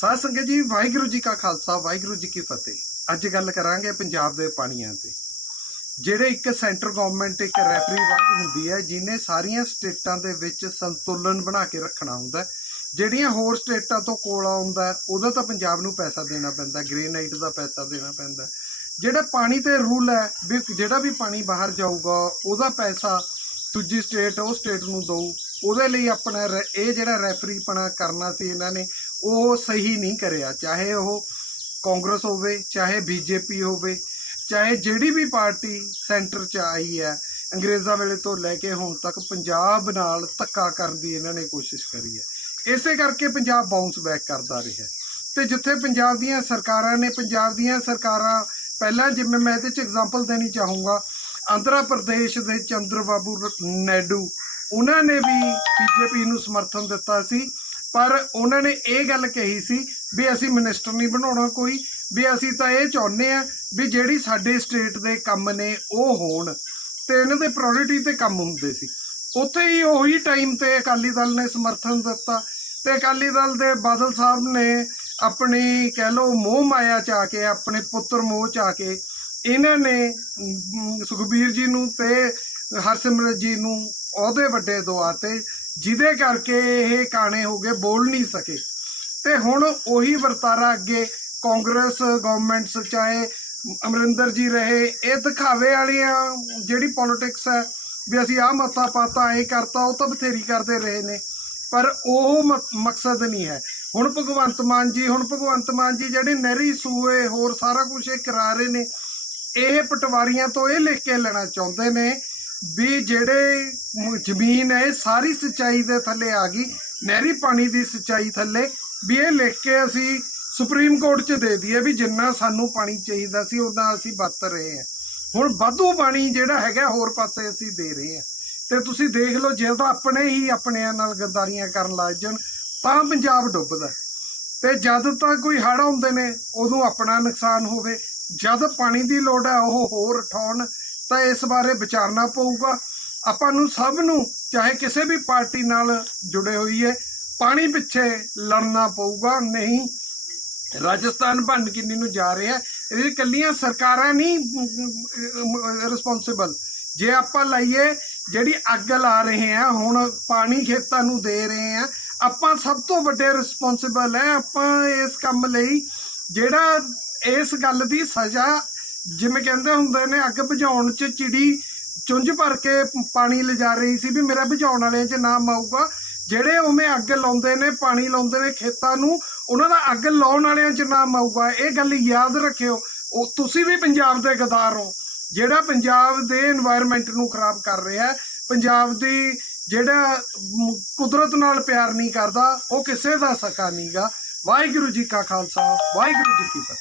ਸਾਧ ਸੰਗਤ ਜੀ, ਵਾਹਿਗੁਰੂ ਜੀ ਕਾ ਖਾਲਸਾ, ਵਾਹਿਗੁਰੂ ਜੀ ਕੀ ਫਤਿਹ। ਅੱਜ ਗੱਲ ਕਰਾਂਗੇ ਪੰਜਾਬ ਦੇ ਪਾਣੀਆਂ ਤੇ। ਜਿਹੜੇ ਇੱਕ ਸੈਂਟਰ ਗਵਰਨਮੈਂਟ, ਇੱਕ ਰੈਫਰੀ ਵਾਂਗ ਹੁੰਦੀ ਹੈ, ਜਿਹਨੇ ਸਾਰੀਆਂ ਸਟੇਟਾਂ ਦੇ ਵਿੱਚ ਸੰਤੁਲਨ ਬਣਾ ਕੇ ਰੱਖਣਾ ਹੁੰਦਾ ਜਿਹੜੀਆਂ ਹੋਰ ਸਟੇਟਾਂ ਤੋਂ ਕੋਲਾ ਆਉਂਦਾ ਉਹਦਾ ਤਾਂ ਪੰਜਾਬ ਨੂੰ ਪੈਸਾ ਦੇਣਾ ਪੈਂਦਾ ਗ੍ਰੇਨਾਈਟ ਦਾ ਪੈਸਾ ਦੇਣਾ ਪੈਂਦਾ ਜਿਹੜਾ ਪਾਣੀ ਤੇ ਰੂਲ ਹੈ ਵੀ ਜਿਹੜਾ ਵੀ ਪਾਣੀ ਬਾਹਰ ਜਾਊਗਾ, ਉਹਦਾ ਪੈਸਾ ਦੂਜੀ ਸਟੇਟ, ਉਹ ਸਟੇਟ ਨੂੰ ਦਊ। ਉਹਦੇ ਲਈ ਆਪਣਾ ਰ- ਇਹ ਜਿਹੜਾ ਰੈਫਰੀ ਰੈਫਰੀਪਣਾ ਕਰਨਾ ਸੀ ਇਹਨਾਂ ਨੇ ਉਹ ਸਹੀ ਨਹੀਂ ਕਰਿਆ, ਚਾਹੇ ਉਹ ਕਾਂਗਰਸ ਹੋਵੇ, ਚਾਹੇ ਬੀਜੇਪੀ ਹੋਵੇ, ਚਾਹੇ ਜਿਹੜੀ ਵੀ ਪਾਰਟੀ ਸੈਂਟਰ 'ਚ ਆਈ ਹੈ, ਅੰਗਰੇਜ਼ਾਂ ਵੇਲੇ ਤੋਂ ਲੈ ਕੇ ਹੁਣ ਤੱਕ ਪੰਜਾਬ ਨਾਲ ਧੱਕਾ ਕਰਨ ਦੀ ਇਹਨਾਂ ਨੇ ਕੋਸ਼ਿਸ਼ ਕਰੀ ਹੈ। ਇਸੇ ਕਰਕੇ ਪੰਜਾਬ ਬਾਉਂਸ ਬੈਕ ਕਰਦਾ ਰਿਹਾ ਤੇ ਜਿੱਥੇ ਪੰਜਾਬ ਦੀਆਂ ਸਰਕਾਰਾਂ ਨੇ, ਪੰਜਾਬ ਦੀਆਂ ਸਰਕਾਰਾਂ, ਪਹਿਲਾਂ ਜਿਵੇਂ ਮੈਂ ਇਹਦੇ 'ਚ ਐਗਜ਼ਾਮਪਲ ਦੇਣੀ ਚਾਹੂੰਗਾ, ਆਂਧਰਾ ਪ੍ਰਦੇਸ਼ ਦੇ ਚੰਦਰ ਬਾਬੂ ਰ- ਨਾਇਡੂ ਉਹਨਾਂ ਨੇ ਵੀ ਬੀਜੇਪੀ ਨੂੰ ਸਮਰਥਨ ਦਿੱਤਾ ਸੀ। ਪਰ ਉਹਨਾਂ ਨੇ ਇਹ ਗੱਲ ਕਹੀ ਸੀ ਵੀ ਅਸੀਂ ਮਿਨਿਸਟਰ ਨਹੀਂ ਬਣਾਉਣਾ ਕੋਈ, ਵੀ ਅਸੀਂ ਤਾਂ ਇਹ ਚਾਹੁੰਦੇ ਆ ਵੀ ਜਿਹੜੀ ਸਾਡੇ ਸਟੇਟ ਦੇ ਕੰਮ ਨੇ ਉਹ ਹੋਣ ਤੇ ਇਹਨਾਂ ਦੇ ਪ੍ਰਾਇੋਰਟੀ ਤੇ ਕੰਮ ਹੁੰਦੇ ਸੀ। ਉੱਥੇ ਹੀ ਉਹੀ ਟਾਈਮ ਤੇ ਅਕਾਲੀ ਦਲ ਨੇ ਸਮਰਥਨ ਦਿੱਤਾ ਤੇ ਅਕਾਲੀ ਦਲ ਦੇ ਬਾਦਲ ਸਾਹਿਬ ਨੇ ਆਪਣੀ ਕਹਿ ਲਓ ਮੋਹ ਮਾਇਆ ਚ ਆ ਕੇ, ਆਪਣੇ ਪੁੱਤਰ ਮੋਹ ਚ ਆ ਕੇ ਇਹਨਾਂ ਨੇ ਸੁਖਬੀਰ ਜੀ ਨੂੰ ਤੇ ਹਰਸਿਮਰਤ ਜੀ ਨੂੰ ਉਹਦੇ ਵੱਡੇ ਦੁਆਰ 'ਤੇ ਜਿਹਦੇ ਕਰਕੇ ਇਹ ਕਾਣੇ ਹੋ ਗਏ ਬੋਲ ਨਹੀਂ ਸਕੇ। ਤੇ ਹੁਣ ਉਹੀ ਵਰਤਾਰਾ ਅੱਗੇ ਕਾਂਗਰਸ ਗਵਰਨਮੈਂਟਸ ਚਾਹੇ ਅਮਰਿੰਦਰ ਜੀ ਰਹੇ, ਇਹ ਦਿਖਾਵੇ ਵਾਲੀਆਂ ਜਿਹੜੀ ਪੋਲਿਟਿਕਸ ਹੈ, ਵੀ ਅਸੀਂ ਆਹ ਮਤਾ ਪਾਤਾ ਇਹ ਕਰਤਾ, ਉਹ ਤਾਂ ਬਥੇਰੀ ਕਰਦੇ ਰਹੇ ਨੇ। ਪਰ ਉਹ ਮ- ਮਕਸਦ ਨਹੀਂ ਹੈ। ਹੁਣ ਭਗਵੰਤ ਮਾਨ ਜੀ, ਹੁਣ ਭਗਵੰਤ ਮਾਨ ਜੀ ਜਿਹੜੇ ਨਹਿਰੀ ਸੂਏ ਹੋਰ ਸਾਰਾ ਕੁਝ ਇਹ ਕਰਾ ਰਹੇ ਨੇ, ਇਹ ਪਟਵਾਰੀਆਂ ਤੋਂ ਇਹ ਲਿਖ ਕੇ ਲੈਣਾ ਚਾਹੁੰਦੇ ਨੇ ਵੀ ਜਿਹੜੇ ਜ਼ਮੀਨ ਹੈ, ਇਹ ਸਾਰੀ ਸਿੰਚਾਈ ਦੇ ਥੱਲੇ ਆ ਗਈ। ਨਹਿਰੀ ਪਾਣੀ ਦੀ ਸਿੰਚਾਈ ਥੱਲੇ। ਵੀ ਇਹ ਲਿਖ ਕੇ ਅਸੀਂ ਸੁਪਰੀਮ ਕੋਰਟ 'ਚ ਦੇ ਦਈਏ ਵੀ ਜਿੰਨਾ ਸਾਨੂੰ ਪਾਣੀ ਚਾਹੀਦਾ ਸੀ ਉਹਨਾਂ ਅਸੀਂ ਵਰਤ ਰਹੇ ਹਾਂ। ਹੁਣ ਵਾਧੂ ਪਾਣੀ ਜਿਹੜਾ ਹੈਗਾ, ਹੋਰ ਪਾਸੇ ਅਸੀਂ ਦੇ ਰਹੇ ਹਾਂ। ਤੇ ਤੁਸੀਂ ਦੇਖ ਲਓ, ਜੇ ਤਾਂ ਆਪਣੇ ਹੀ ਆਪਣਿਆਂ ਨਾਲ ਗੱਦਾਰੀਆਂ ਕਰਨ ਲੱਗ ਜਾਣ, ਤਾਂ ਪੰਜਾਬ ਡੁੱਬਦਾ। ਤੇ ਜਦ ਤਾਂ ਕੋਈ ਹੜ੍ਹ ਆਉਂਦੇ ਨੇ, ਉਦੋਂ ਆਪਣਾ ਨੁਕਸਾਨ ਹੋਵੇ। ਜਦ ਪਾਣੀ ਦੀ ਲੋੜ ਹੈ ਉਹ ਹੋਰ ਠਾਉਣ ਤਾਂ ਇਸ ਬਾਰੇ ਵਿਚਾਰਨਾ ਪਊਗਾ। ਆਪਾਂ ਨੂੰ ਸਭ ਨੂੰ, ਚਾਹੇ ਕਿਸੇ ਵੀ ਪਾਰਟੀ ਨਾਲ ਜੁੜੇ ਹੋਈਏ, ਪਾਣੀ ਪਿੱਛੇ ਲੜਨਾ ਪਊਗਾ। ਨਹੀਂ, ਰਾਜਸਥਾਨ ਭੰਡ ਕਿੰਨੀ ਨੂੰ ਜਾ ਰਿਹਾ ਇਹਦੀ ਕੱਲੀਆਂ ਸਰਕਾਰਾਂ ਨਹੀਂ ਰਿਸਪੌਂਸਿਬਲ ਜੇ ਆਪਾਂ ਲਾਈਏ, ਜਿਹੜੀ ਅੱਗ ਲਾ ਰਹੇ ਆ, ਹੁਣ ਪਾਣੀ ਖੇਤਾਂ ਨੂੰ ਦੇ ਰਹੇ ਆ ਆਪਾਂ ਸਭ ਤੋਂ ਵੱਡੇ ਰਿਸਪੌਂਸਿਬਲ ਹੈ ਆਪਾਂ ਇਸ ਕੰਮ ਲਈ ਜਿਹੜਾ ਇਸ ਗੱਲ ਦੀ ਸਜ਼ਾ ਜਿਵੇਂ ਕਹਿੰਦੇ ਹੁੰਦੇ ਨੇ, ਅੱਗ ਬੁਝਾਉਣ 'ਚ ਚਿੜੀ ਚੁੰਝ ਭਰ ਕੇ ਪਾਣੀ ਲਿਜਾ ਰਹੀ ਸੀ ਵੀ ਮੇਰਾ ਬੁਝਾਉਣ ਵਾਲਿਆਂ 'ਚ ਨਾਮ ਆਊਗਾ। ਜਿਹੜੇ ਉਵੇਂ ਅੱਗ ਲਾਉਂਦੇ ਨੇ, ਪਾਣੀ ਲਾਉਂਦੇ ਨੇ ਖੇਤਾਂ ਨੂੰ, ਉਹਨਾਂ ਦਾ ਅੱਗ ਲਾਉਣ ਵਾਲਿਆਂ 'ਚ ਨਾਮ ਆਊਗਾ। ਇਹ ਗੱਲ ਯਾਦ ਰੱਖਿਓ, ਉਹ ਤੁਸੀਂ ਵੀ ਪੰਜਾਬ ਦੇ ਗਦਾਰ ਹੋ। ਜਿਹੜਾ ਪੰਜਾਬ ਦੇ এনवायरमेंट ਨੂੰ ਖਰਾਬ ਕਰ ਰਿਹਾ, ਪੰਜਾਬ ਦੀ ਜਿਹੜਾ ਕੁਦਰਤ ਨਾਲ ਪਿਆਰ ਨਹੀਂ ਕਰਦਾ, ਉਹ ਕਿਸੇ ਦਾ ਸਕਾ ਨਹੀਂਗਾ। ਵਾਹਿਗੁਰੂ ਜੀ ਕਾ ਖਾਲਸਾ, ਵਾਹਿਗੁਰੂ ਜੀ ਕੀ ਫਤਿਹ।